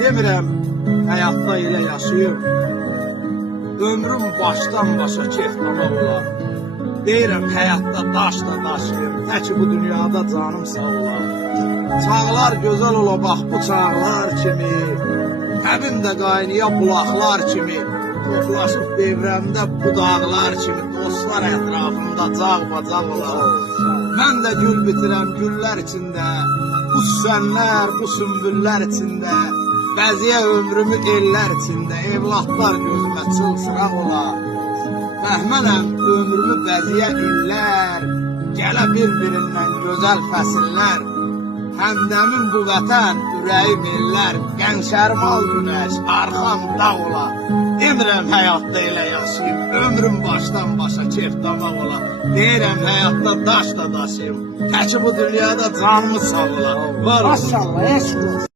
demirəm, həyatda elə yaşayım. Ömrüm başdan başa keflamaq olar. Deyirəm, həyatda daş da daşıyım, təki bu dünyada canım sağ olar. Çağlar gözəl ola, bax bu çağlar kimi, təbim də qaynaya bulaqlar kimi, toplaşıb devrəmdə budaqlar kimi, dostlar ətrafında cağ-bacaq olar. Mən də gül bitirəm güllər içində, bu süsənlər, bu sümbüllər içində, bəziyə ömrümü ellər içində, evlatlar gözümə çılçıraq olar. Məhmənəm ömrümü bəziyə illər, gələ bir-birindən gözəl fəsillər, həmdəmin bu vətən, ürəyim ellər, qənşərmal günəş, arxam dağ ola. Demirəm, həyatda elə yaşayım, ömrüm başdan başa kef damaq ola. Deyirəm, həyatda daş da daşıyım, təki bu dünyada canımı sağ ola. Var olsun. Maşallah, eşq olsun.